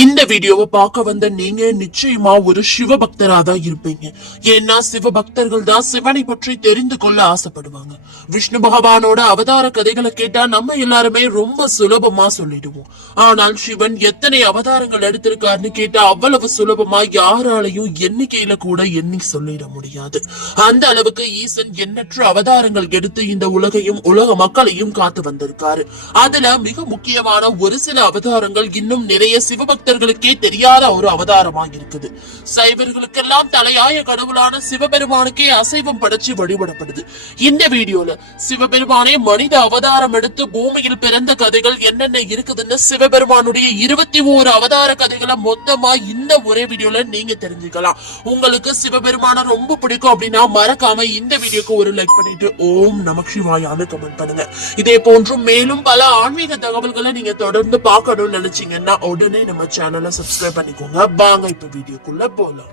இந்த வீடியோவை பார்க்க வந்த நீங்க நிச்சயமா ஒரு சிவபக்தரா தான் இருப்பீங்க. ஏன்னா சிவ பக்தர்கள் தான் சிவனை பற்றி தெரிந்து கொள்ள ஆசைப்படுவாங்க. விஷ்ணு பகவானோட அவதார கதைகளை கேட்டா நம்ம எல்லாருமே ரொம்ப சுலபமா சொல்லிடுவோம். ஆனால் சிவன் எத்தனை அவதாரங்கள் எடுத்திருக்காருன்னு கேட்டா அவ்வளவு சுலபமா யாராலையும் எண்ணிக்கையில கூட எண்ணி சொல்லிட முடியாது. அந்த அளவுக்கு ஈசன் எண்ணற்ற அவதாரங்கள் எடுத்து இந்த உலகையும் உலக மக்களையும் காத்து வந்திருக்காரு. அதுல மிக முக்கியமான ஒரு சில அவதாரங்கள் இன்னும் நிறைய பக்தர்களுக்கே தெரியாத ஒரு அவதாரமாக இருக்குது சைவர்களுக்கெல்லாம் தலையாய கடவுளான சிவபெருமானுக்கே அசைவம் படைச்சு வழிபடப்படுது. இந்த வீடியோல சிவபெருமானே மனித அவதாரம் எடுத்து பூமியில் பிறந்த கதைகள் என்னென்ன இருக்குதுன்னு சிவபெருமானுடைய இருபத்தி ஓரு அவதார கதைகளை மொத்தமா இந்த ஒரே வீடியோல நீங்க தெரிஞ்சுக்கலாம். உங்களுக்கு சிவபெருமான ரொம்ப பிடிக்கும் அப்படின்னா மறக்காம இந்த வீடியோக்கு ஒரு லைக் பண்ணிட்டு ஓம் நமக் சிவாயான்னு கமெண்ட் பண்ணுங்க. இதே போன்றும் மேலும் பல ஆன்மீக தகவல்களை நீங்க தொடர்ந்து பார்க்கணும்னு நினைச்சீங்கன்னா உடனே நம்ம சேனலை சப்ஸ்கிரைப் பண்ணிக்கோங்க. வாங்க இப்ப வீடியோக்குள்ள போலாம்.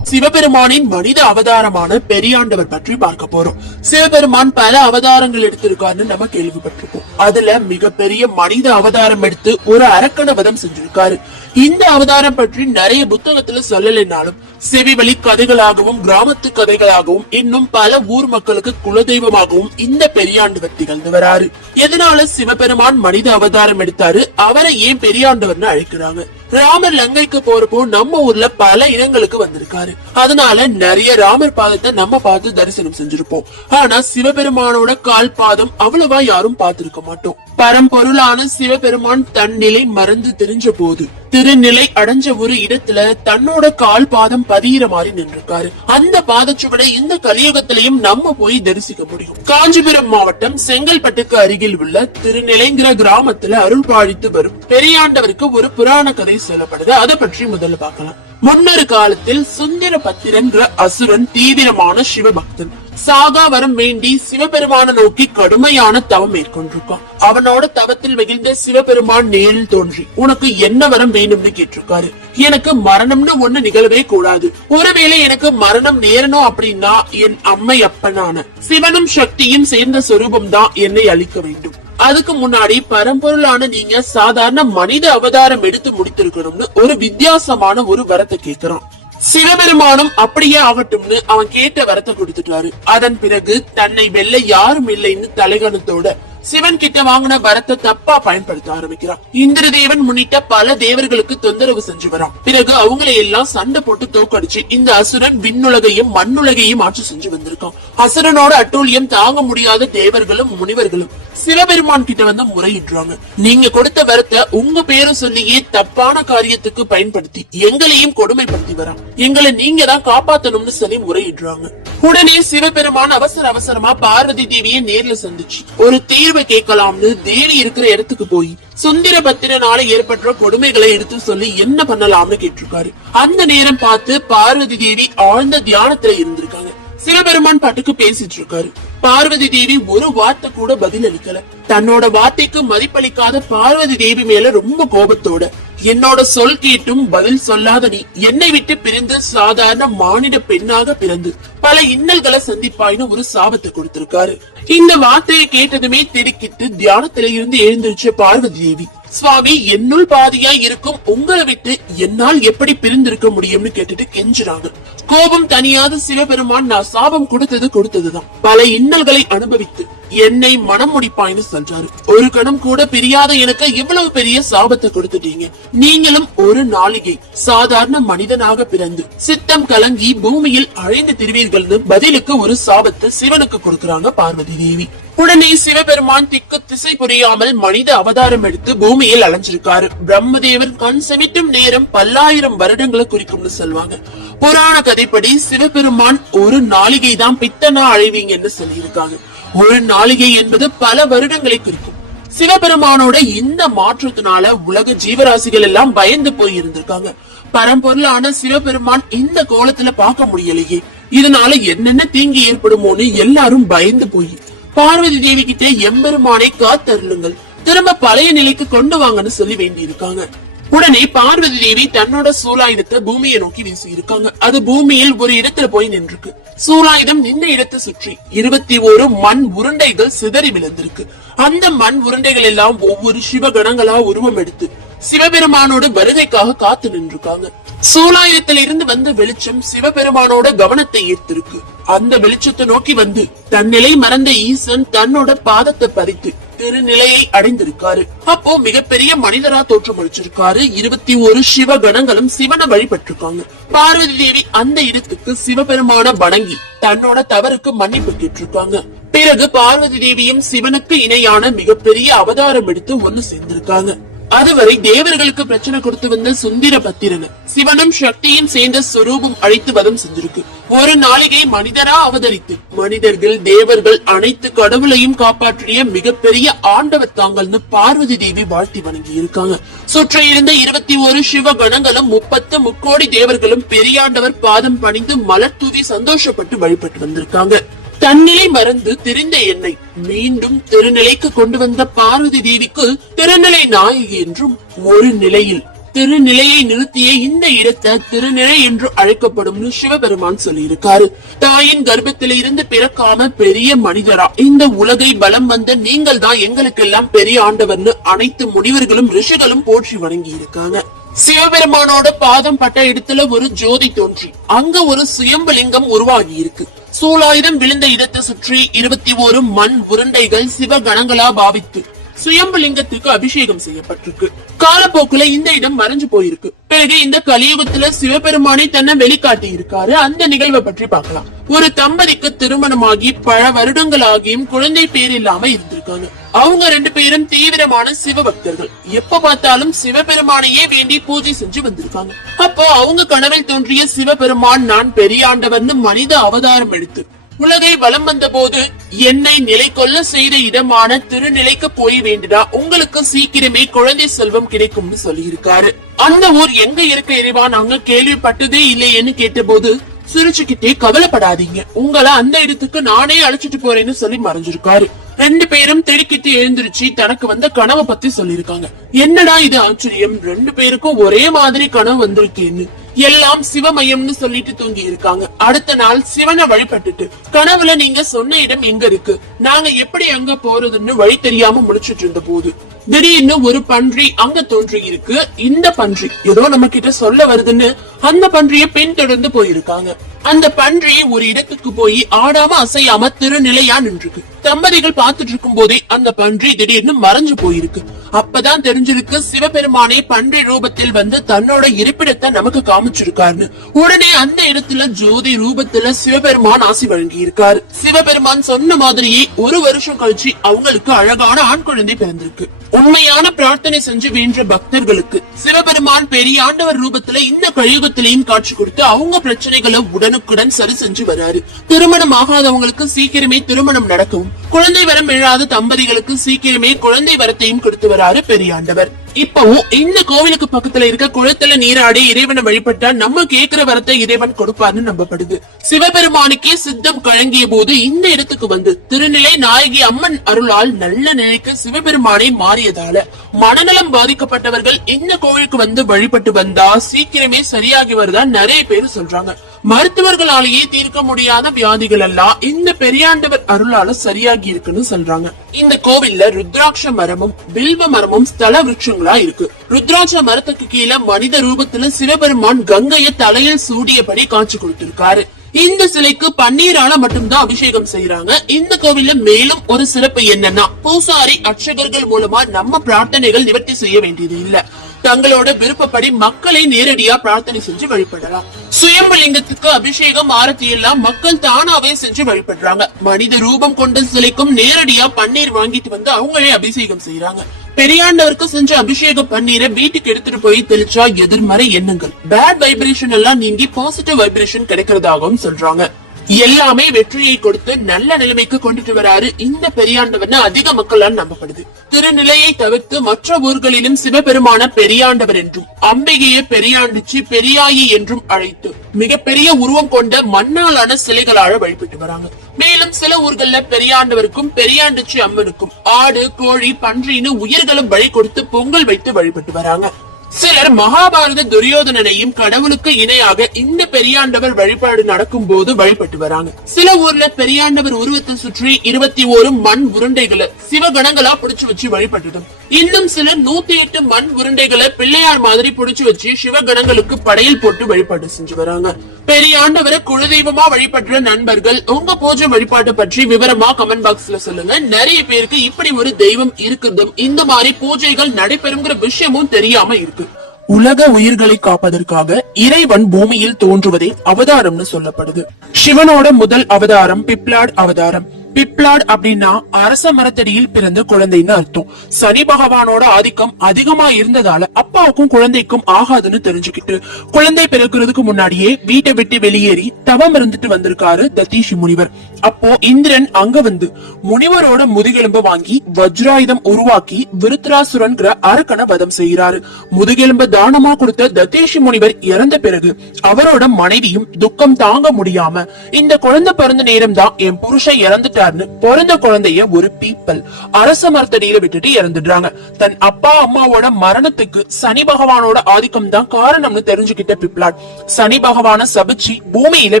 சிவபெருமானின் மனித அவதாரமான பெரியாண்டவர் பற்றி பார்க்க போறோம். சிவபெருமான் பல அவதாரங்கள் எடுத்திருக்காருன்னு நம்ம கேள்விப்பட்டிருக்கோம் அதுல மிகப்பெரிய மனித அவதாரம் எடுத்து ஒரு அரக்கண வதம் செஞ்சிருக்காரு. இந்த அவதாரம் பற்றி நிறைய புத்தகத்துல சொல்லலைனாலும் செவிவழி கதைகளாகவும் கிராமத்து கதைகளாகவும் இன்னும் பல ஊர் மக்களுக்கு குலதெய்வமாகவும் இந்த பெரியாண்டவர் திகழ்ந்து வராரு. எதனால சிவபெருமான் மனித அவதாரம் எடுத்தாரு? அவரை ஏன் பெரியாண்டவர்னு அழைக்கிறாங்க. ராமர் லங்கைக்கு போறப்போ நம்ம ஊர்ல பல இடங்களுக்கு வந்திருக்காரு. அதனால நிறைய ராமர் பாதத்தை நம்ம பார்த்து தரிசனம் செஞ்சிருப்போம். ஆனா சிவபெருமானோட கால் பாதம் அவ்வளவா யாரும் பார்த்திருக்க மாட்டோம். பரம்பொருளான சிவபெருமான் தன்னிலை மறந்து தெரிஞ்ச போது திருநிலை அடைஞ்ச ஒரு இடத்துல தன்னோட கால் பாதம் பதியிற மாதிரி நின்றுருக்காரு. அந்த பாதச்சுவடை இந்த கலியுகத்திலையும் நம்ம போய் தரிசிக்க முடியும். காஞ்சிபுரம் மாவட்டம் செங்கல்பட்டுக்கு அருகில் உள்ள திருநிலைங்கிற கிராமத்துல அருள் பாழித்து வரும் பெரியாண்டவருக்கு ஒரு புராண கதை சொல்லப்படுது. அதை பற்றி முதல்ல பார்க்கலாம். முன்னொரு காலத்தில் சுந்தர பத்திரன்ற அசுரன் தீவிரமான சிவபக்தன். சாகா வரம் வேண்டி சிவபெருமான நோக்கி கடுமையான தவம் மேற்கொண்டிருக்கான். அவனோட தவத்தில் மகிழ்ந்த சிவபெருமான் நேரில் தோன்றி உனக்கு என்ன வரம் வேணும்னு கேட்டிருக்காரு. எனக்கு மரணம்னு ஒண்ணு நிகழவே கூடாது. ஒருவேளை எனக்கு மரணம் நேரணும் அப்படின்னா என் அம்மை அப்பனான சிவனும் சக்தியும் சேர்ந்த சொரூபம் தான் என்னை அளிக்க வேண்டும். அதுக்கு முன்னாடி பரம்பொருளான நீங்க சாதாரண மனித அவதாரம் எடுத்து முடித்திருக்கணும்னு ஒரு வித்தியாசமான ஒரு வரத்தை கேக்குறான். சிவபெருமானும் அப்படியே ஆகட்டும்னு அவன் கேட்ட வரத்தை கொடுத்துட்டாரு. அதன் பிறகு தன்னை வெல்ல யாரும் இல்லைன்னு தலைகணத்தோட சிவன் கிட்ட வாங்கின வரத்தை தப்பா பயன்படுத்த ஆரம்பிக்கிறான். இந்திரதேவன் முன்னிட்ட பல தேவர்களுக்கு தொந்தரவு செஞ்சு வரான். பிறகு அவங்களை எல்லாம் சண்டை போட்டு தோக்கடிச்சு இந்த அசுரன் விண்ணுலகையும் மண்ணுலகையும் ஆட்சி செஞ்சு வந்திருக்கான். அசுரனோட அட்டூழியம் தாங்க முடியாத தேவர்களும் முனிவர்களும் சிவபெருமான் கிட்ட வந்து முறையிடுறாங்க. நீங்க கொடுத்த வரத்தை உங்க பேரும் சொல்லியே தப்பான காரியத்துக்கு பயன்படுத்தி எங்களையும் கொடுமைப்படுத்தி வரான். எங்களை நீங்க தான் காப்பாத்தணும்னு சொல்லி முறையிடுறாங்க. உடனே சிவபெருமான் அவசர அவசரமா பார்வதி தேவியை நேர்ல சந்திச்சு ஒரு தீர்வு கேட்கலாம்னு தேவி இருக்கிற இடத்துக்கு போய் சுந்தரபத்திரனால ஏற்பட்ட கொடுமைகளை எடுத்து சொல்லி என்ன பண்ணலாம்னு கேட்டிருக்காரு. அந்த நேரம் பார்த்து பார்வதி தேவி ஆழ்ந்த தியானத்துல இருந்திருக்காங்க. சிவபெருமான் பாட்டுக்கு பேசிட்டு இருக்காரு பார்வதி தேவி ஒரு வார்த்தை கூட பதில் அளிக்கல தன்னோட வார்த்தைக்கு மதிப்பளிக்காத பார்வதி தேவி மேல ரொம்ப கோபத்தோட என்னோட சொல் கேட்டும் பதில் சொல்லாத நீ என்னை விட்டு பிரிந்து சாதாரண மானிட பெண்ணாக பிறந்து பல இன்னல்களை சந்திப்பாயின்னு ஒரு சாபத்தை கொடுத்திருக்காரு. இந்த வார்த்தையை கேட்டதுமே திடுக்கிட்டு தியானத்தில இருந்து எழுந்திருச்ச பார்வதி தேவி சுவாமி என்னுள் பாதியா இருக்கும் உங்களை விட்டு என்னால் எப்படி பிரிந்திருக்க முடியும்னு கேட்டுட்டு கெஞ்சுறாங்க. கோபம் தனியாத சிவபெருமான் நான் சாபம் கொடுத்தது கொடுத்ததுதான். பல இன்னல்களை அனுபவித்து என்னை மனம் முடிப்பாய்னு சென்றாரு ஒரு கணம் கூட பிரியாத எனக்கு இவ்வளவு பெரிய சாபத்தை கொடுத்துட்டீங்க. நீங்களும் ஒரு நாளிகை சாதாரண மனிதனாக பிறந்து சித்தம் கலங்கி பூமியில் அழைந்து திரிவீர்கள்னு பதிலுக்கு ஒரு சாபத்தை சிவனுக்கு கொடுக்கறாங்க பார்வதி தேவி. உடனே சிவபெருமான் திக்கு திசை புரியாமல் மனித அவதாரம் எடுத்து பூமியில் அலைஞ்சிருக்காரு. பிரம்மதேவன் கண் செமிட்டும் நேரம் பல்லாயிரம் வருடங்களை குறிக்கும்னு சொல்லுவாங்க. புராண கதைப்படி சிவபெருமான் ஒரு நாளிகை தான் பித்தனா அழைவீங்கன்னு சொல்லியிருக்காங்க. ஒரு நாளிகை என்பது பல வருடங்களை குறிக்கும். சிவபெருமானோட இந்த மாற்றத்தினால உலக ஜீவராசிகள் எல்லாம் பயந்து போய் இருந்திருக்காங்க பரம்பொருளான சிவபெருமான் இந்த கோலத்துல பார்க்க முடியலையே. இதனால என்னென்ன தீங்கு ஏற்படுமோன்னு எல்லாரும் பயந்து போய். பார்வதி தேவி கிட்ட எம்பெருமானை காத்தருளுங்கள். திரும்ப பழைய நிலைக்கு கொண்டு வாங்கன்னு சொல்லி வேண்டி இருக்காங்க உடனே பார்வதி தேவி தன்னோட சூலாயுதத்தை பூமியை நோக்கி வீசி இருக்காங்க அது பூமியில் ஒரு இடத்துல போய் நின்றுருக்கு. சூலாயுதம் நின்ற இடத்தை சுற்றி இருபத்தி ஒரு மண் உருண்டைகள் சிதறி விழுந்திருக்கு. அந்த மண் உருண்டைகள் எல்லாம் ஒவ்வொரு சிவகணங்களா உருவம் எடுத்து சிவபெருமானோட வருகைக்காக காத்து நின்றுருக்காங்க. சூலாயுதத்தில் இருந்து வந்த வெளிச்சம் சிவபெருமானோட கவனத்தை ஈர்த்திருக்கு. அந்த வெளிச்சத்தை நோக்கி வந்து தன்னிலை மறந்த ஈசன் தன்னோட பாதத்தை பறித்து திருநிலையை அடைந்திருக்காரு. அப்போ மிகப்பெரிய மனிதரா தோற்றமளிச்சிருக்காரு. இருபத்தி ஒரு சிவ கணங்களும் சிவனை வழிபட்டிருக்காங்க. பார்வதி தேவி அந்த இடத்துக்கு சிவபெருமான வணங்கி தன்னோட தவறுக்கு மன்னிப்பு கேட்டிருக்காங்க. பிறகு பார்வதி தேவியும் சிவனுக்கு இணையான மிகப்பெரிய அவதாரம் எடுத்து ஒண்ணு சேர்ந்திருக்காங்க. அதுவரை தேவர்களுக்கு பிரச்சனை கொடுத்து வந்த சுந்தர பத்திரனை சிவனும் சக்தியும் சேர்ந்த சுரூபம் அழைத்து வதம் செஞ்சிருக்கு. ஒரு நாளிகை மனிதரா அவதரித்து மனிதர்கள் தேவர்கள் அனைத்து கடவுளையும் காப்பாற்றிய மிகப்பெரிய ஆண்டவர் தாங்கள்னு பார்வதி தேவி வாழ்த்தி வணங்கி இருக்காங்க சுற்ற இருந்த இருபத்தி ஒரு சிவ கணங்களும் முப்பத்து முக்கோடி தேவர்களும் பெரியாண்டவர் பாதம் பணிந்து மலர் தூவி சந்தோஷப்பட்டு வழிபட்டு வந்திருக்காங்க. தன்னிலை மறந்து தெரிந்த என்னை மீண்டும் திருநிலைக்கு கொண்டு வந்த பார்வதி தேவிக்கு திருநிலை நாயகி என்றும் ஒரு நிலையில் திருநிலையை நிறுத்திய இந்த இடத்தை திருநிலை என்று அழைக்கப்படும்னு சிவபெருமான் சொல்லியிருக்காரு. தாயின் கர்ப்பத்தில இருந்து பிறக்காம பெரிய மனிதரா. இந்த உலகை பலம் வந்த நீங்கள் தான் எங்களுக்கெல்லாம் பெரிய ஆண்டவர்னு அனைத்து முனிவர்களும் ரிஷிகளும் போற்றி வணங்கி இருக்காங்க சிவபெருமானோட பாதம் பட்ட இடத்துல ஒரு ஜோதி தோன்றி. அங்க ஒரு சுயம்பலிங்கம் உருவாகி இருக்கு. சூலாயுதம் விழுந்த இடத்தை சுற்றி இருபத்தி ஒரு மண் உருண்டைகள் சிவ கணங்களா பாவித்து. சுயம்பலிங்கத்துக்கு அபிஷேகம் செய்யப்பட்டிருக்கு. காலப்போக்குல இந்த இடம் மறைஞ்சு போயிருக்கு. பிறகு இந்த கலியுகத்துல சிவபெருமானை தன்னை வெளிக்காட்டி இருக்காரு அந்த நிகழ்வை பற்றி பார்க்கலாம். ஒரு தம்பதிக்கு திருமணமாகி பல வருடங்களாகியும் குழந்தை பேர் இல்லாம இருந்திருக்காங்க. அவங்க ரெண்டு பேரும் தீவிரமான சிவ பக்தர்கள் எப்ப பார்த்தாலும் சிவபெருமானையே வேண்டி பூஜை செஞ்சு வந்திருக்காங்க. அப்போ அவங்க கனவில் தோன்றிய சிவபெருமான் நான் பெரியாண்டவர்னு மனித அவதாரம் எடுத்து உலகை வலம் வந்த போது என்னை நிலை கொள்ள செய்த இடமான திருநிலைக்கு போய் வேண்டிடா உங்களுக்கு சீக்கிரமே குழந்தை செல்வம் கிடைக்கும்னு சொல்லியிருக்காரு. அந்த ஊர் எங்க இருக்க இறைவா? நாங்க கேள்விப்பட்டதே இல்லையேன்னு கேட்டபோது சிரிச்சுக்கிட்டே கவலைப்படாதீங்க. உங்களை அந்த இடத்துக்கு நானே அழைச்சிட்டு போறேன்னு சொல்லி மறைஞ்சிருக்காரு. ரெண்டு பேரும் தெருக்கிட்டு எழுந்திருச்சு தனக்கு வந்த கனவை பத்தி சொல்லிருக்காங்க என்னடா இது ஆச்சரியம்? ரெண்டு பேருக்கும் ஒரே மாதிரி கனவு வந்திருக்கேன்னு. எல்லாம் சிவமயம்னு சொல்லிட்டு தூங்கி இருக்காங்க. அடுத்த நாள் சிவனை வழிபட்டுட்டு கனவுல நீங்க சொன்ன இடம் எங்க இருக்கு? நாங்க எப்படி அங்க போறதுன்னு வழி தெரியாம முடிச்சிட்டு இருந்த போது திடீர்னு ஒரு பன்றி அங்க தோன்றி இருக்கு. இந்த பன்றி ஏதோ நம்ம கிட்ட சொல்ல வருதுன்னு அந்த பன்றிய பின்தொடர்ந்து போயிருக்காங்க. அந்த பன்றி ஒரு இடத்துக்கு போய் ஆடாம அசையாம திருநிலையா நின்றுருக்கு. தம்பதிகள் பாத்துட்டு இருக்கும் போதே அந்த பன்றி திடீர்னு மறைஞ்சு போயிருக்கு. அப்பதான் தெரிஞ்சிருக்கு சிவபெருமானே பன்றி ரூபத்தில் வந்து தன்னோட இருப்பிடத்தை நமக்கு காமிச்சிருக்காருன்னு. உடனே அந்த இடத்துல ஜோதி ரூபத்துல சிவபெருமான் ஆசி வழங்கி இருக்காரு சிவபெருமான் சொன்ன மாதிரியே ஒரு வருஷம் கழிச்சு அவங்களுக்கு அழகான ஆண் குழந்தை பிறந்திருக்கு. உண்மையான பிரார்த்தனை செஞ்சு வேண்ட பக்தர்களுக்கு சிவபெருமான் பெரிய ஆண்டவர் ரூபத்துல இந்த கழியுகத்திலையும் காட்சி கொடுத்து அவங்க பிரச்சனைகளை உடனுக்குடன் சரி செஞ்சு வராரு. திருமணம் ஆகாதவங்களுக்கு சீக்கிரமே திருமணம் நடக்கவும் குழந்தை வரம் இழாத தம்பதிகளுக்கு சீக்கிரமே குழந்தை வரத்தையும் கொடுத்து வராரு பெரியாண்டவர். இப்பவும் இந்த கோவிலுக்கு பக்கத்துல இருக்க குளத்துல நீராடி இறைவனை வழிபட்டா நம்ம கேக்குற வரத்தை இறைவன் கொடுப்பார்னு நம்பப்படுது. சிவபெருமானுக்கே சித்தம் கழங்கிய போது இந்த இடத்துக்கு வந்து திருநிலை நாயகி அம்மன் அருளால் நல்ல நிலைக்கு சிவபெருமானை மாறியதால மனநலம் பாதிக்கப்பட்டவர்கள் இந்த கோவிலுக்கு வந்து வழிபட்டு வந்தா சீக்கிரமே சரியாகி வருதா நிறைய பேர் சொல்றாங்க. மருத்துவர்களாலேயே தீர்க்க முடியாத வியாதிகள் எல்லாம் இந்த பெரியாண்டவர் அருளால சரியாகி இருக்குன்னு சொல்றாங்க. இந்த கோவில்ல ருத்ராட்ச மரமும் பில்வ மரமும் ஸ்தல விருட்சங்களா இருக்கு. ருத்ராட்ச மரத்துக்கு கீழே மனித ரூபத்துல சிவபெருமான் கங்கைய தலையில் சூடியபடி காட்சி கொடுத்திருக்காரு. இந்த சிலைக்கு பன்னீரால மட்டும்தான் அபிஷேகம் செய்யறாங்க இந்த கோவில்ல மேலும் ஒரு சிறப்பு என்னன்னா பூசாரி அர்ச்சகர்கள் மூலமா நம்ம பிரார்த்தனைகள் நிவர்த்தி செய்ய வேண்டியது இல்ல. தங்களோட விருப்பப்படி மக்களை நேரடியா பிரார்த்தனை செஞ்சு வழிபடலாம். சுயம்பலிங்கத்துக்கு அபிஷேகம் ஆரத்தி எல்லாம் மக்கள் தானாவே செஞ்சு வழிபடுறாங்க. மனித ரூபம் கொண்ட சிலைக்கும் நேரடியா பன்னீர் வாங்கிட்டு வந்து அவங்களே அபிஷேகம் செய்யறாங்க பெரியாண்டவருக்கு செஞ்ச அபிஷேக பன்னீரை வீட்டுக்கு எடுத்துட்டு போய் தெளிச்சா எதிர்மறை எண்ணங்கள். பேட் வைப்ரேஷன் எல்லாம் நீங்கி பாசிட்டிவ் வைப்ரேஷன் கிடைக்கிறதாகவும் சொல்றாங்க. எல்லாமே வெற்றியை கொடுத்து நல்ல நிலைமைக்கு கொண்டுட்டு வராரு இந்த பெரியாண்டவர்னு அதிக மக்களால் நம்பப்படுது. திருநிலையை தவிர்த்து மற்ற ஊர்களிலும் சிவபெருமான பெரியாண்டவர் என்றும் அம்பிகையை பெரியாண்டுச்சி பெரியாயி என்றும் அழைத்து மிகப்பெரிய உருவம் கொண்ட மண்ணாலான சிலைகளால வழிபட்டு வராங்க. மேலும் சில ஊர்கள்ல பெரியாண்டவருக்கும் பெரியாண்டுச்சி அம்மனுக்கும் ஆடு கோழி பன்றின்னு உயிர்களும் வழி கொடுத்து பொங்கல் வைத்து வழிபட்டு வராங்க. சிலர் மகாபாரத துரியோதனனையும் கடவுளுக்கு இணையாக இந்த பெரியாண்டவர் வழிபாடு நடக்கும் போது வழிபட்டு வராங்க. சில ஊர்ல பெரியாண்டவர் உருவத்தை சுற்றி இருபத்தி ஒரு மண் உருண்டைகளை சிவகணங்களா புடிச்சு வச்சு வழிபட்டுடும் இன்னும் சிலர் நூத்தி எட்டு மண் உருண்டைகளை பிள்ளையார் மாதிரி புடிச்சு வச்சு சிவகணங்களுக்கு படையில் போட்டு வழிபாடு செஞ்சு வராங்க. பெரியாண்டவரை குலதெய்வமா வழிபடுற நண்பர்கள் உங்க பூஜை வழிபாட்டை பற்றி விவரமா கமெண்ட் பாக்ஸ்ல சொல்லுங்க. நிறைய பேருக்கு இப்படி ஒரு தெய்வம் இருக்கிறதும் இந்த மாதிரி பூஜைகள் நடைபெறுங்கிற விஷயமும் தெரியாம இருக்கு. உலக உயிர்களை காப்பதற்காக இறைவன் பூமியில் தோன்றுவதே அவதாரம்னு சொல்லப்படுது. சிவனோட முதல் அவதாரம் பிப்லாட் அவதாரம். பிப்ளாட் அப்படின்னா அரச மரத்தடியில் பிறந்த குழந்தைன்னு அர்த்தம். சனி பகவானோட ஆதிக்கம் அதிகமா இருந்ததால அப்பாவுக்கும் குழந்தைக்கும் ஆகாதுன்னு தெரிஞ்சுக்கிட்டு குழந்தை பிறக்கிறதுக்கு முன்னாடியே வீட்டை விட்டு வெளியேறி தவம் இருந்துட்டு வந்திருக்காரு தத்தீஷி முனிவர். அப்போ இந்திரன் அங்க வந்து முனிவரோட முதுகெலும்பு வாங்கி வஜ்ராயுதம் உருவாக்கி விருத்ராசுரன்கிற அரக்கனை வதம் செய்கிறாரு. முதுகெலும்பு தானமா கொடுத்த தத்தீஷி முனிவர் இறந்த பிறகு அவரோட மனைவியும் துக்கம் தாங்க முடியாம இந்த குழந்தை பிறந்த நேரம் தான் என் புருஷன் இறந்துட்டார் இறந்துட்டாருன்னு பிறந்த குழந்தைய ஒரு பீப்பல் அரச மரத்தடியில விட்டுட்டு இறந்துடுறாங்க. தன் அப்பா அம்மாவோட மரணத்துக்கு சனி பகவானோட ஆதிக்கம் தான் காரணம்னு தெரிஞ்சுக்கிட்ட பிப்ளாட் சனி பகவான சபிச்சு பூமியில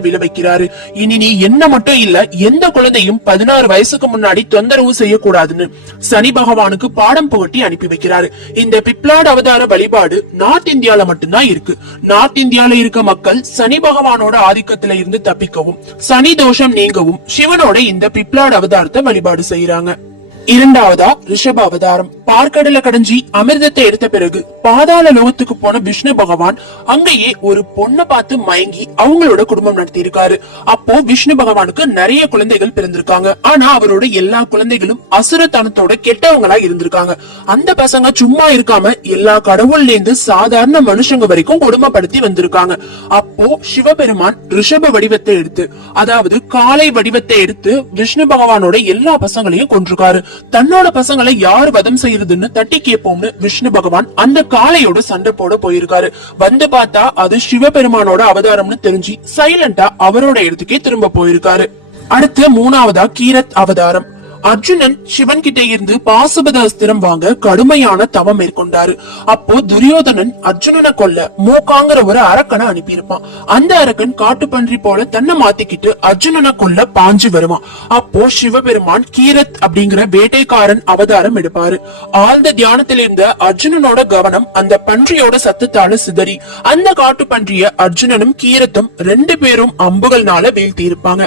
விழ வைக்கிறாரு. இனி நீ என்ன மட்டும் இல்ல எந்த குழந்தையும் பதினாறு வயசுக்கு முன்னாடி தொந்தரவு செய்யக்கூடாதுன்னு சனி பகவானுக்கு பாடம் புகட்டி அனுப்பி வைக்கிறாரு. இந்த பிப்ளாட் அவதார வழிபாடு நார்த் இந்தியால மட்டும்தான் இருக்கு. நார்த் இந்தியால இருக்க மக்கள் சனி பகவானோட ஆதிக்கத்துல இருந்து தப்பிக்கவும் சனி தோஷம் நீங்கவும் சிவனோட இந்த பிப்ளாட் பிப்லாட் அவதாரத்தை வழிபாடு செய்யறாங்க இரண்டாவதா ரிஷப அவதாரம். பார்க்கடல கடைஞ்சி அமிர்தத்தை எடுத்த பிறகு பாதாள லோகத்துக்கு போன விஷ்ணு பகவான் அங்கேயே ஒரு பொண்ணை பார்த்து மயங்கி அவங்களோட குடும்பம் நடத்தி இருக்காரு அப்போ விஷ்ணு பகவானுக்கு நிறைய குழந்தைகள் பிறந்திருக்காங்க. ஆனா அவரோட எல்லா குழந்தைகளும் அசுரத்தனத்தோட கெட்டவங்களா இருந்திருக்காங்க. அந்த பசங்க சும்மா இருக்காம எல்லா கடவுள்ல இருந்து சாதாரண மனுஷங்க வரைக்கும் கொடுமைப்படுத்தி வந்திருக்காங்க. அப்போ சிவபெருமான் ரிஷப வடிவத்தை எடுத்து அதாவது காளை வடிவத்தை எடுத்து விஷ்ணு பகவானோட எல்லா பசங்களையும் கொண்டிருக்காரு தன்னோட பசங்களை யாரு வதம் செய்யறதுன்னு தட்டி கேட்போம்னு விஷ்ணு பகவான் அந்த காளையோட சண்டை போட போயிருக்காரு. வந்து பார்த்தா அது சிவபெருமானோட அவதாரம்னு தெரிஞ்சு சைலண்டா அவரோட இடத்துக்கே திரும்ப போயிருக்காரு. அடுத்து மூணாவதா கீரத் அவதாரம். அர்ஜுனன் சிவன் கிட்ட இருந்து பாசுபத அஸ்திரம் வாங்க கடுமையான தவம் மேற்கொண்டாரு. அப்போ துரியோதனன் அர்ஜுனனை கொல்ல மூக்காங்கிற ஒரு அரக்கனை அனுப்பியிருப்பான். அந்த அரக்கன் காட்டுப்பன்றி போல தன்னை மாத்திக்கிட்டு அர்ஜுனனை கொல்ல பாஞ்சு வருவான். அப்போ சிவபெருமான் கீரத் அப்படிங்கிற வேட்டைக்காரன் அவதாரம் எடுப்பாரு. ஆழ்ந்த தியானத்தில் இருந்த அர்ஜுனனோட கவனம் அந்த பன்றியோட சத்தத்தால சிதறி அந்த காட்டு பன்றிய அர்ஜுனனும் கீரத்தும் ரெண்டு பேரும் அம்புகள்னால வீழ்த்தி இருப்பாங்க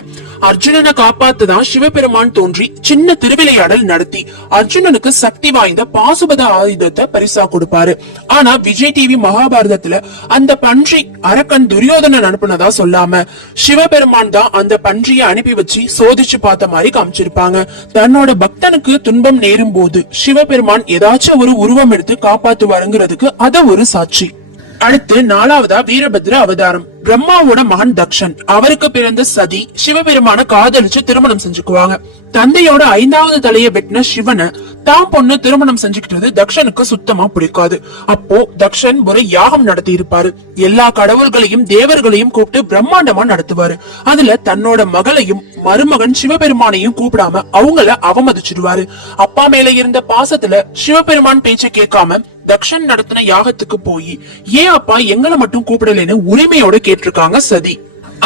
அர்ஜுனனை காப்பாத்துதான் சிவபெருமான் தோன்றி சின்ன சின்ன திருவிளையாடல் நடத்தி அர்ஜுனனுக்கு சக்தி வாய்ந்த பாசுபத ஆயுதத்தை பரிசா கொடுப்பாரு. ஆனா விஜய் டிவி மகாபாரதத்துல அந்த பன்றி அரக்கன் துரியோதனன் அனுப்புனதா சொல்லாம சிவபெருமான் தான் அந்த பன்றியை அனுப்பி வச்சு சோதிச்சு பார்த்த மாதிரி காமிச்சிருப்பாங்க. தன்னோட பக்தனுக்கு துன்பம் நேரும் போது சிவபெருமான் ஏதாச்சும் ஒரு உருவம் எடுத்து காப்பாத்துவாருங்கிறதுக்கு அத ஒரு சாட்சி. அடுத்து நாலாவதா வீரபத்ர அவதாரம். பிரம்மாவோட மகன் தக்ஷன். அவருக்கு பிறந்த சதி சிவபெருமான காதலிச்சு திருமணம் செஞ்சுக்குவாங்க. தந்தையோட ஐந்தாவது தலைய வெட்டின சிவனை தான் பொண்ணு திருமணம் செஞ்சுக்கிட்டது தக்ஷனுக்கு சுத்தமா பிடிக்காது. அப்போ தக்ஷன் ஒரு யாகம் நடத்தி இருப்பாரு எல்லா கடவுள்களையும் தேவர்களையும் கூப்பிட்டு பிரம்மாண்டமா நடத்துவாரு. அதுல தன்னோட மகளையும் மருமகன் சிவபெருமானையும் கூப்பிடாம அவங்கள அவமதிச்சிடுவாரு. அப்பா மேல இருந்த பாசத்துல சிவபெருமான் பேச்ச கேட்காம தக்ஷன் நடத்தின யாகத்துக்கு போய் ஏன் அப்பா எங்களை மட்டும் கூப்பிடலன்னு உரிமையோட கேட்டிருக்காங்க சதி.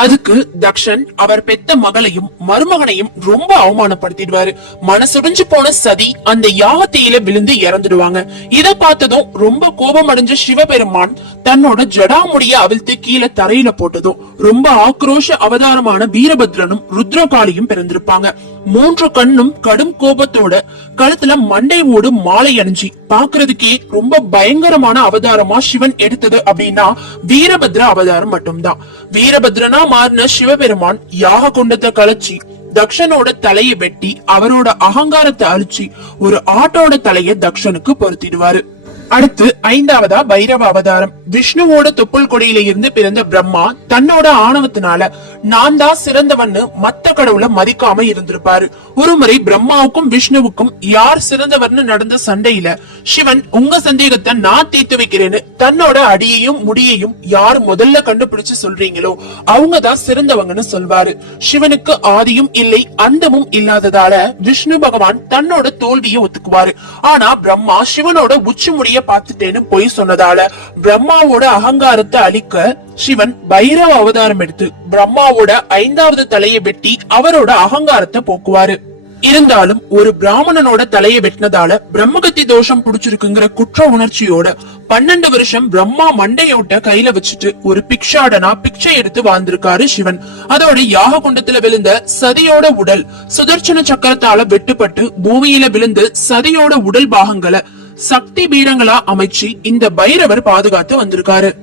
அதுக்கு தக்ஷன் அவர் பெத்த மகளையும் மருமகனையும் ரொம்ப அவமானப்படுத்திடுவாரு. மனசுடைஞ்சு போன சதி அந்த யாகத்தையில விழுந்து இறந்துடுவாங்க. இத பார்த்ததும் ரொம்ப கோபம் அடைஞ்ச சிவபெருமான் தன்னோட ஜடாமுடிய அவிழ்த்து கீழே தரையில போட்டதும் ரொம்ப ஆக்ரோஷ அவதாரமான வீரபத்ரனும் ருத்ரகாளியும் பிறந்திருப்பாங்க. மூன்று கண்ணும் கடும் கோபத்தோட கழுத்துல மண்டை ஓடு மாலை அணிஞ்சி பாக்குறதுக்கே ரொம்ப பயங்கரமான அவதாரமா சிவன் எடுத்தது அப்படின்னா வீரபத்ர அவதாரம் மட்டும்தான். வீரபத்ரனா மாறின சிவபெருமான் யாக குண்டத்தை கலைச்சி தக்ஷனோட தலையை வெட்டி அவரோட அகங்காரத்தை அழிச்சு ஒரு ஆட்டோட தலைய தக்ஷனுக்கு பொருத்திடுவாரு. அடுத்து ஐந்தாவதா பைரவ அவதாரம். விஷ்ணுவோட தொப்புள் கொடியில இருந்து பிறந்த பிரம்மா தன்னோட ஆணவத்தினால நான் தான் சிறந்தவன்னு மத்த கடவுளை மதிக்காம இருந்திருப்பாரு. ஒருமுறை பிரம்மாவுக்கும் விஷ்ணுவுக்கும் யார் சிறந்தவர்னு நடந்த சண்டையில சிவன் உங்க சந்தேகத்தை நான் தீர்த்து வைக்கிறேன்னு தன்னோட அடியையும் முடியையும் யார் முதல்ல கண்டுபிடிச்சு சொல்றீங்களோ அவங்க தான் சிறந்தவங்கன்னு சொல்வாரு. சிவனுக்கு ஆதியும் இல்லை அந்தமும் இல்லாததால விஷ்ணு பகவான் தன்னோட தோல்வியை ஒத்துக்குவாரு. ஆனா பிரம்மா சிவனோட உச்சி முடிய பார்த்துட்டேன்னு பொய் சொன்னதால பிரம்மா பிரம்மாவோட அகங்காரத்தை அழிக்க சிவன் பைரவ அவதாரம் எடுத்து பிரம்மாவோட ஐந்தாவது தலையை வெட்டி அவரோட அகங்காரத்தை போக்குவாரு. இருந்தாலும் ஒரு பிராமணனோட தலையை வெட்டினதால பிரம்மகத்தி தோஷம் புடிச்சிருக்குங்கிற குற்ற உணர்ச்சியோட பன்னெண்டு வருஷம் பிரம்மா மண்டையோட்ட கையில வச்சுட்டு ஒரு பிக்ஷாடனா பிக்சை எடுத்து வாழ்ந்திருக்காரு சிவன். அதோட யாக குண்டத்துல விழுந்த சதியோட உடல் சுதர்சன சக்கரத்தால வெட்டுப்பட்டு பூமியில விழுந்து சதியோட உடல் பாகங்களை சக்தி பீடங்களா அமைச்சு இந்த பைரவர் பாதுகாத்து வந்திருக்காரு.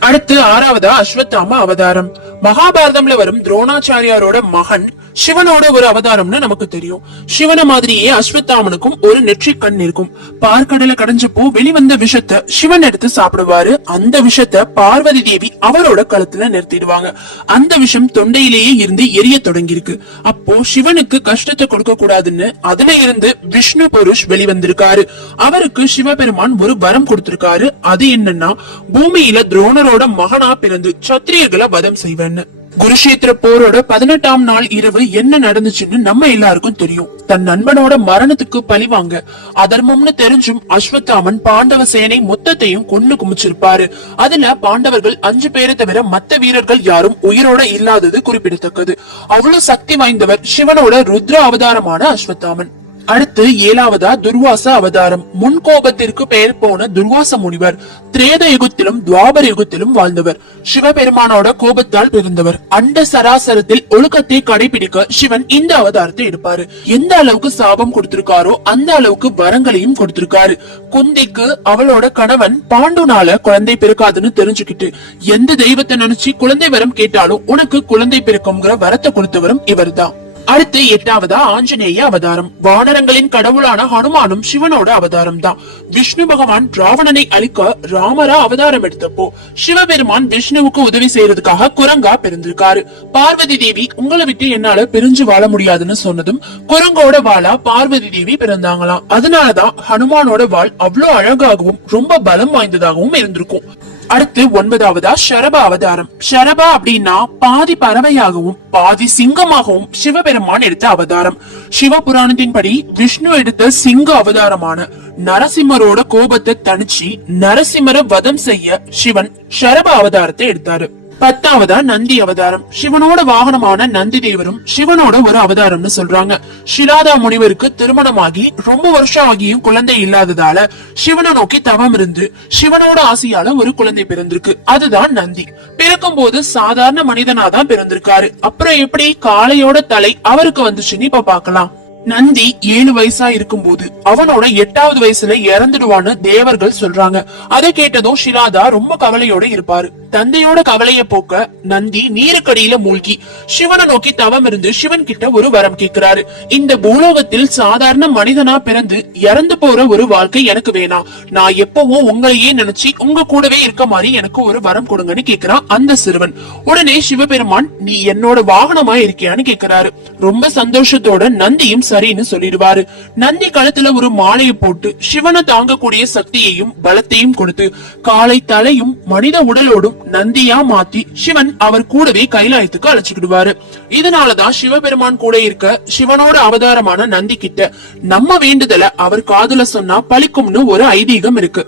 அடுத்து ஆறாவதா அஸ்வத்தாம அவதாரம். மகாபாரதம்ல வரும் துரோணாச்சாரியாரோட மகன் சிவனோட ஒரு அவதாரம்னு நமக்கு தெரியும். சிவன மாதிரியே அஸ்வத்தாமனுக்கும் ஒரு நெற்றி கண் இருக்கும். பார்க்கடல கடைஞ்சப்போ வெளிவந்த விஷத்தை சிவன் எடுத்து சாப்பிடுவாரு. அந்த விஷத்தை பார்வதி தேவி அவரோட கழுத்துல நிறுத்திடுவாங்க. அந்த விஷம் தொண்டையிலேயே இருந்து எரிய தொடங்கியிருக்கு. அப்போ சிவனுக்கு கஷ்டத்தை கொடுக்க கூடாதுன்னு அதுல இருந்து விஷ்ணு புருஷ் வெளிவந்திருக்காரு. அவருக்கு சிவபெருமான் ஒரு வரம் கொடுத்திருக்காரு. அது என்னன்னா பூமியில துரோணரோட மகனா பிறந்து சத்திரியர்களை வதம் செய்வேன்னு. குருஷேத்திர போரோட பதினெட்டாம் நாள் இரவு என்ன நடந்துச்சுன்னு நம்ம எல்லாருக்கும் தெரியும். தன் நண்பனோட மரணத்துக்கு பழிவாங்க அதர்மம்னு தெரிஞ்சும் அஸ்வத்தாமன் பாண்டவ சேனை மொத்தத்தையும் கொன்னு குமிச்சிருப்பாரு. அதுல பாண்டவர்கள் அஞ்சு பேரை தவிர மத்த வீரர்கள் யாரும் உயிரோட இல்லாதது குறிப்பிடத்தக்கது. அவ்வளவு சக்தி வாய்ந்தவர் சிவனோட ருத்ர அவதாரமான அஸ்வத்தாமன். அடுத்து ஏழாவதா துர்வாச அவதாரம். முன் கோபத்திற்கு பெயர் போன துர்வாச முனிவர் திரேத யுகத்திலும் துவாபர யுகத்திலும் வாழ்ந்தவர். சிவபெருமானோட கோபத்தால் பிறந்தவர். அண்ட சராசரத்தில் ஒழுக்கத்தை கடைபிடிக்க சிவன் இந்த அவதாரத்தை எடுப்பாரு. எந்த அளவுக்கு சாபம் கொடுத்திருக்காரோ அந்த அளவுக்கு வரங்களையும் கொடுத்திருக்காரு. குந்திக்கு அவளோட கணவன் பாண்டுனால குழந்தை பிறக்காதுன்னு தெரிஞ்சுக்கிட்டு எந்த தெய்வத்தை நினைச்சு குழந்தை வரம் கேட்டாலும் உனக்கு குழந்தை பிறக்கும்ங்கிற வரத்தை கொடுத்தவரும் இவர்தான். அடுத்து எட்டாவதா ஆஞ்சநேய அவதாரம். வானரங்களின் கடவுளான ஹனுமானும் சிவனோட அவதாரம் தான் விஷ்ணு பகவான் ராவணனை அழிக்க ராமரா அவதாரம் எடுத்தப்போ சிவபெருமான் விஷ்ணுவுக்கு உதவி செய்யறதுக்காக குரங்கா பிறந்திருக்காரு. பார்வதி தேவி உங்களை விட்டு என்னால பிரிஞ்சு வாழ முடியாதுன்னு சொன்னதும் குரங்கோட வாழா பார்வதி தேவி பிறந்தாங்களாம். அதனாலதான் ஹனுமானோட வாள் அவ்வளவு அழகாகவும் ரொம்ப பலம் வாய்ந்ததாகவும் இருந்திருக்கும். அடுத்து ஒன்பதாவதா ஷரப அவதாரம். ஷரபா அப்படின்னா பாதி பறவையாகவும் பாதி சிங்கமாகவும் சிவபெருமான் எடுத்த அவதாரம். சிவபுராணத்தின்படி விஷ்ணு எடுத்த சிங்க அவதாரமான நரசிம்மரோட கோபத்தை தணிச்சு நரசிம்மரை வதம் செய்ய சிவன் ஷரப அவதாரத்தை எடுத்தாரு. பத்தாவதா நந்தி அவதாரம். சிவனோட வாகனமான நந்தி தேவரும் சிவனோட ஒரு அவதாரம்னு சொல்றாங்க. ஷிலாதா முனிவருக்கு திருமணமாகி ரொம்ப வருஷம் ஆகியும் குழந்தை இல்லாததால சிவனை நோக்கி தவம் இருந்து சிவனோட ஆசையால ஒரு குழந்தை பிறந்திருக்கு. அதுதான் நந்தி. பிறக்கும் போது சாதாரண மனிதனா தான் பிறந்திருக்காரு. அப்புறம் எப்படி காளையோட தலை அவருக்கு வந்துச்சுன்னு இப்ப பாக்கலாம் நந்தி ஏழு வயசா இருக்கும்போது அவனோட எட்டாவது வயசுல இறந்துடுவான்னு தேவர்கள் சொல்றாங்க. அதை கேட்டதும் ஷிலாதா ரொம்ப கவலையோட இருப்பாரு. தந்தையோட கவலைய போக்க நந்தி நீருக்கடியில மூழ்கி சிவனை நோக்கி தவம் இருந்து சிவன் கிட்ட ஒரு வரம் கேட்கிறாரு. இந்த பூலோகத்தில் சாதாரண மனிதனா பிறந்து இறந்து போற ஒரு வாழ்க்கை எனக்கு வேணாம் நான் எப்பவும் உங்களையே நினைச்சு உங்க கூடவே இருக்க மாதிரி எனக்கு ஒரு வரம் கொடுங்கன்னு கேக்குறான் அந்த சிறுவன். உடனே சிவபெருமான் நீ என்னோட வாகனமா இருக்கியான்னு கேக்குறாரு ரொம்ப சந்தோஷத்தோட நந்தியும் சரின்னு சொல்லிடுவாரு. நந்தி கழுத்துல ஒரு மாலையை போட்டு சிவனை தாங்கக்கூடிய சக்தியையும் பலத்தையும் கொடுத்து காலை தலையும் மனித உடலோடும் நந்தியா மாத்தி சிவன் அவர் கூடவே கைலாயத்துக்கு அழைச்சுக்கிடுவாரு. இதனாலதான் சிவபெருமான் கூட இருக்க சிவனோட அவதாரமான நந்தி கிட்ட நம்ம வேண்டுதல அவர் காதுல சொன்னா பலிக்கும்னு ஒரு ஐதீகம் இருக்கு.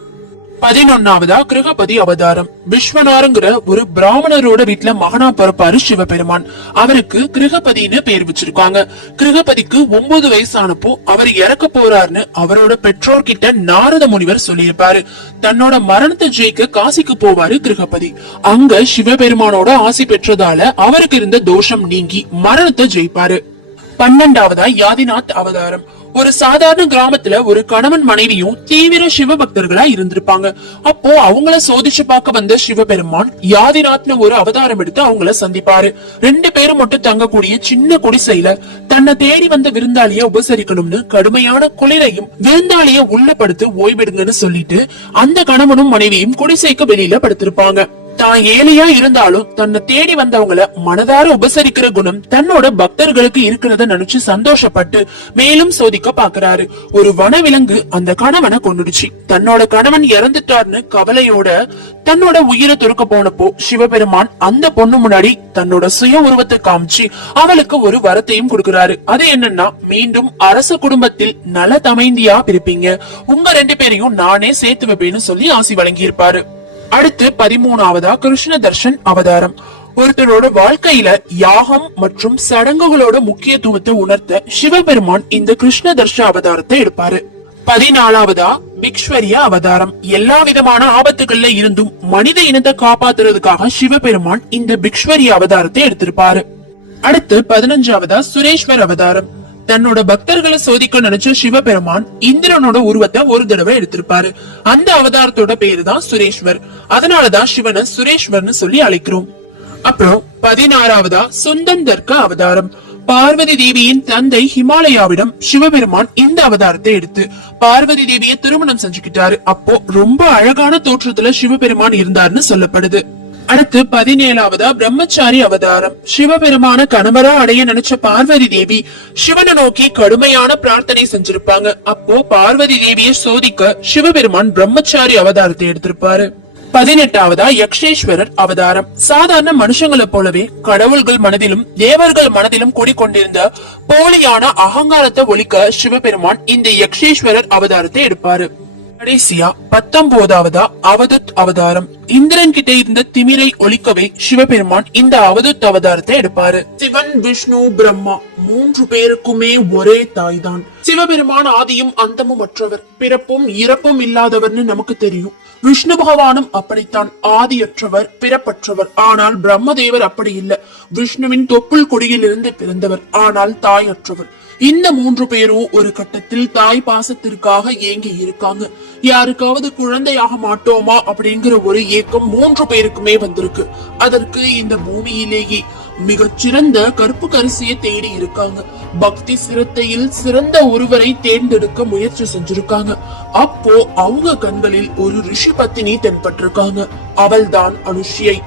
பதினொன்னாவதா கிரகபதி அவதாரம். விஸ்வனாருங்கிற ஒரு பிராமணரோட வீட்டுல மகனா பிறப்பாரு சிவபெருமான். அவருக்கு கிரகபதினு பேர் வச்சிருக்காங்க. கிரகபதிக்கு ஒன்பது வயசானப்போ அவர் இறக்க போறாருன்னு அவரோட பெற்றோர் கிட்ட நாரத முனிவர் சொல்லியிருப்பாரு. தன்னோட மரணத்தை ஜெயிக்க காசிக்கு போவாரு கிரகபதி. அங்க சிவபெருமானோட ஆசி பெற்றதால அவருக்கு இருந்த தோஷம் நீங்கி மரணத்தை ஜெயிப்பாரு. பன்னெண்டாவதா யாதிநாத் அவதாரம். ஒரு சாதாரண கிராமத்துல ஒரு கணவன் மனைவியும் தீவிர சிவபக்தர்களா இருந்திருப்பாங்க. அப்போ அவங்கள சோதிச்சு பார்க்க வந்த சிவபெருமான் யாதிராத்ன ஒரு அவதாரம் எடுத்து அவங்கள சந்திப்பாரு. ரெண்டு பேரும் மட்டும் தங்கக்கூடிய சின்ன குடிசையில தன்னை தேடி வந்த விருந்தாளிய உபசரிக்கணும்னு கடுமையான குளிரையும் விருந்தாளிய உள்ள படுத்து ஓய்வெடுங்கன்னு சொல்லிட்டு அந்த கணவனும் மனைவியும் குடிசைக்கு வெளியில படுத்திருப்பாங்க. தான் ஏழையா இருந்தாலும் தன்னை தேடி வந்தவங்கள மனதார உபசரிக்கிற குணம் தன்னோட பக்தர்களுக்கு இருக்கிறத நினைச்சு சந்தோஷப்பட்டு மேலும் சோதிக்க பாக்குறாரு ஒரு வனவிலங்கு அந்த கணவனை கொன்னுடுச்சு. தன்னோட கணவன் இறந்துட்டார்னு கவலையோட தன்னோட உயிரை துறக்க போனப்போ சிவபெருமான் அந்த பொண்ணு முன்னாடி தன்னோட சுய உருவத்தை காமிச்சு அவளுக்கு ஒரு வரத்தையும் கொடுக்கிறாரு. அது என்னன்னா மீண்டும் அரச குடும்பத்தில் நல தமைந்தியா இருப்பீங்க உங்க ரெண்டு பேரையும் நானே சேர்த்து வைப்பேன்னு சொல்லி ஆசி வழங்கியிருப்பாரு. அடுத்து பதிமூணாவதா கிருஷ்ண தர்ஷன் அவதாரம். ஒருத்தரோட வாழ்க்கையில யாகம் மற்றும் சடங்குகளோட முக்கியத்துவத்தை உணர்த்த சிவபெருமான் இந்த கிருஷ்ண தர்ஷ அவதாரத்தை எடுப்பாரு. பதினாலாவதா பிக்ஷ்வரிய அவதாரம். எல்லா விதமான ஆபத்துகள்ல இருந்தும் மனித இனத்தை காப்பாத்துறதுக்காக சிவபெருமான் இந்த பிக்ஷ்வரிய அவதாரத்தை எடுத்திருப்பாரு. அடுத்து பதினஞ்சாவதா சுரேஸ்வர் அவதாரம். தன்னோட பக்தர்களை சோதிக்க நினைச்ச சிவபெருமான் இந்திரனோட உருவத்தை ஒரு தடவை எடுத்திருப்பாரு. அந்த அவதாரத்தோட பேரு தான் சுரேஸ்வர் அதனாலதான் சிவனை சுரேஸ்வர்னு சொல்லி அழைக்கிறோம். அப்புறம் பதினாறாவதா சுந்தந்தர்க்க அவதாரம். பார்வதி தேவியின் தந்தை ஹிமாலயாவிடம் சிவபெருமான் இந்த அவதாரத்தை எடுத்து பார்வதி தேவியை திருமணம் செஞ்சுக்கிட்டாரு. அப்போ ரொம்ப அழகான தோற்றத்துல சிவபெருமான் இருந்தாருன்னு சொல்லப்படுது. அடுத்து பதினேழாவதா பிரம்மச்சாரி அவதாரம். சிவபெருமான கணவரா அடைய நினைச்ச பார்வதி தேவி சிவனை நோக்கி கடுமையான பிரார்த்தனை செஞ்சிருப்பாங்க. அப்போ பார்வதி தேவியை சோதிக்க சிவபெருமான் பிரம்மச்சாரி அவதாரத்தை எடுத்திருப்பாரு. பதினெட்டாவதா யக்ஷேஸ்வரர் அவதாரம். சாதாரண மனுஷங்களை போலவே கடவுள்கள் மனதிலும் தேவர்கள் மனதிலும் குடிக்கொண்டிருந்த போலியான அகங்காரத்தை ஒழிக்க சிவபெருமான் இந்த யக்ஷேஸ்வரர் அவதாரத்தை எடுப்பாரு. கடைசியா பத்தொன்பதாவதா அவதுத் அவதாரம். இந்திரன் கிட்ட இருந்த திமிரை ஒழிக்கவே சிவபெருமான் இந்த அவதுத் அவதாரத்தை எடுப்பாரு. சிவன் விஷ்ணு பிரம்மா மூன்று பேருக்குமே ஒரே தாய்தான். சிவபெருமான் ஆதியும் அந்தமும் அற்றவர். பிறப்பும் இறப்பும் இல்லாதவர்னு நமக்கு தெரியும். விஷ்ணு பகவானும் அப்படித்தான் ஆதியற்றவர் பிறப்பற்றவர். ஆனால் பிரம்மதேவர் அப்படி இல்லை. விஷ்ணுவின் தொப்புள் கொடியிலிருந்து பிறந்தவர். ஆனால் தாயற்றவர். இந்த மூன்று பேரும் ஒரு கட்டத்தில் தாய் பாசத்திற்காக ஏங்கி இருக்காங்க. யாருக்காவது குழந்தையாக மாட்டோமா அப்படிங்கிற ஒரு ஏக்கம் மூன்று பேருக்குமே வந்திருக்கு. அதற்கு இந்த பூமியிலேயே மிகச்சிறந்த கருப்பு கரிசியை தேடி இருக்காங்க. பக்தி சிரத்தையில் சிறந்த ஒருவரை தேர்ந்தெடுக்க முயற்சி செஞ்சிருக்காங்க. அப்போ அவங்க கண்களில் ஒரு ரிஷி பத்தினி தென்பட்டிருக்காங்க. அவள்தான் அனுஷியை.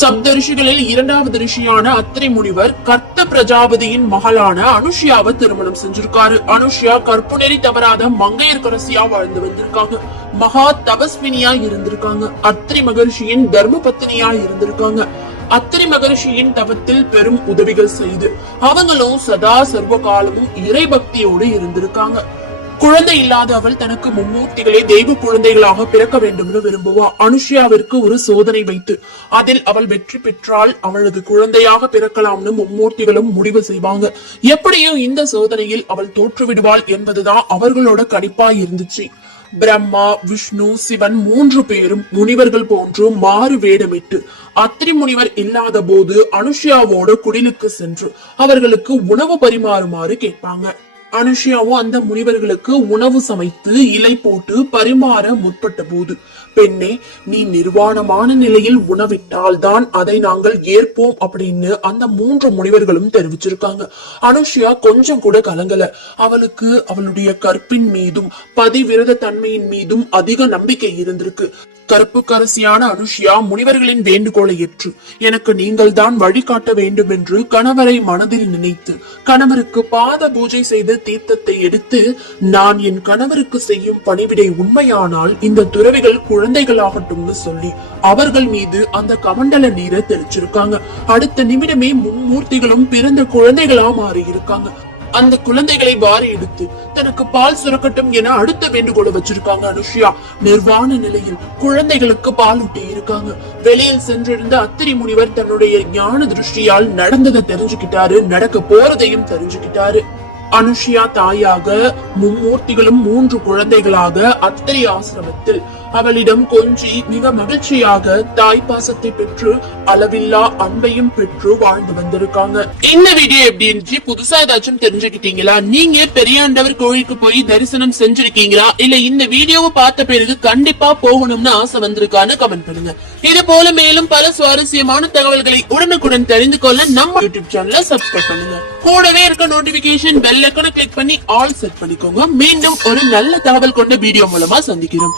சப்த ரிஷிகளில் இரண்டாவது ரிஷியான அத்திரி முனிவர் கர்த்த பிரஜாபதியின் மகளான அனுஷியாவை திருமணம் செஞ்சிருக்காரு. அனுஷியா கற்புநெறி தவறாத மங்கையர்கரசியா வாழ்ந்து வந்திருக்காங்க. மகா தபஸ்வினியா இருந்திருக்காங்க. அத்திரி மகர்ஷியின் தர்ம பத்தினியா இருந்திருக்காங்க. அத்திரி மகர்ஷியின் தவத்தில் பெரும் உதவிகள் செய்து அவங்களும் சதா சர்வ காலமும் இறை பக்தியோடு இருந்திருக்காங்க. குழந்தை இல்லாத அவள் தனக்கு மும்மூர்த்திகளே தெய்வ குழந்தைகளாக பிறக்க வேண்டும்னு விரும்புவா. அனுஷ்யாவிற்கு ஒரு சோதனை வைத்து அதில் அவள் வெற்றி பெற்றால் அவளது குழந்தையாக பிறக்கலாம்னு மும்மூர்த்திகளும் முடிவு செய்வாங்க. எப்படியும் இந்த சோதனையில் அவள் தோற்றுவிடுவாள் என்பதுதான் அவர்களோட கணிப்பா இருந்துச்சு. பிரம்மா விஷ்ணு சிவன் மூன்று பேரும் முனிவர்கள் போன்று மாறு வேடமிட்டு அத்திரி முனிவர் இல்லாத போது அனுஷ்யாவோட குடிலுக்கு சென்று அவர்களுக்கு உணவு பரிமாறுமாறு கேட்பாங்க. அனுஷியாவும் அந்த முனிவர்களுக்கு உணவு சமைத்து இலை போட்டு பரிமாற முற்பட்ட போது பெண்ணே நீ நிர்வாணமான நிலையில் உணவிட்டால் தான் அதை நாங்கள் ஏற்போம் அப்படின்னு அந்த மூன்று முனிவர்களும் தெரிவிச்சிருக்காங்க. அனுஷியா கொஞ்சம் கூட கலங்கல. அவளுக்கு அவளுடைய கற்பின் மீதும் பதிவிரத தன்மையின் மீதும் அதிக நம்பிக்கை இருந்திருக்கு. கருப்புக்கரசியான அனுஷியா முனிவர்களின் வேண்டுகோளை ஏற்று எனக்கு நீங்கள் தான் வழிகாட்ட வேண்டும் என்று கணவரை மனதில் நினைத்து கணவருக்கு பாத பூஜை செய்து தீர்த்தத்தை எடுத்து நான் என் கணவருக்கு செய்யும் பணிவிடை உண்மையானால் இந்த துறவிகள் குழந்தைகளாகட்டும்னு சொல்லி அவர்கள் மீது அந்த கமண்டல நீரை தெளிச்சிருக்காங்க. அடுத்த நிமிடமே மும்மூர்த்திகளும் பிறந்த குழந்தைகளா மாறி இருக்காங்க அந்த குழந்தைகளை வாரி எடுத்து தனக்கு பால் சுரக்கட்டும் என அடுத்த வேண்டுகோளை வச்சிருக்காங்க அனுஷ்யா. நிர்வாண நிலையில் குழந்தைகளுக்கு பால் ஊட்டி இருக்காங்க. வெளியில் சென்றிருந்த அத்திரி முனிவர் தன்னுடைய ஞான திருஷ்டியால் நடந்ததை தெரிஞ்சுக்கிட்டாரு நடக்க போறதையும் தெரிஞ்சுக்கிட்டாரு. அனுஷ்யா தாயாக மும்மூர்த்திகளும் மூன்று குழந்தைகளாக அத்திரி ஆசிரமத்தில் அவளிடம் கொஞ்சி மிக மகிழ்ச்சியாக தாய் பாசத்தை பெற்று அளவில்லா அன்பையும் பெற்று வாழ்ந்து வந்திருக்காங்க. இந்த வீடியோ எப்படி இருந்துச்சு? புதுசா ஏதாச்சும் தெரிஞ்சுக்கிட்டீங்களா? நீங்க பெரியாண்டவர் கோயிலுக்கு போய் தரிசனம் செஞ்சிருக்கீங்களா? இல்ல இந்த வீடியோவை பார்த்த பிறகு கண்டிப்பா போகணும்னு ஆசை வந்திருக்கான்னு கமெண்ட் பண்ணுங்க. இது போல மேலும் பல சுவாரஸ்யமான தகவல்களை உடனுக்குடன் தெரிந்து கொள்ள நம்ம யூடியூப் சேனலை சப்ஸ்கிரைப் பண்ணுங்க. கூடவே இருக்க நோட்டிபிகேஷன் பெல் ஐக்கனை கிளிக் பண்ணி ஆல் செட் பண்ணிக்கோங்க. மீண்டும் ஒரு நல்ல தகவல் கொண்ட வீடியோ மூலமா சந்திக்கிறோம்.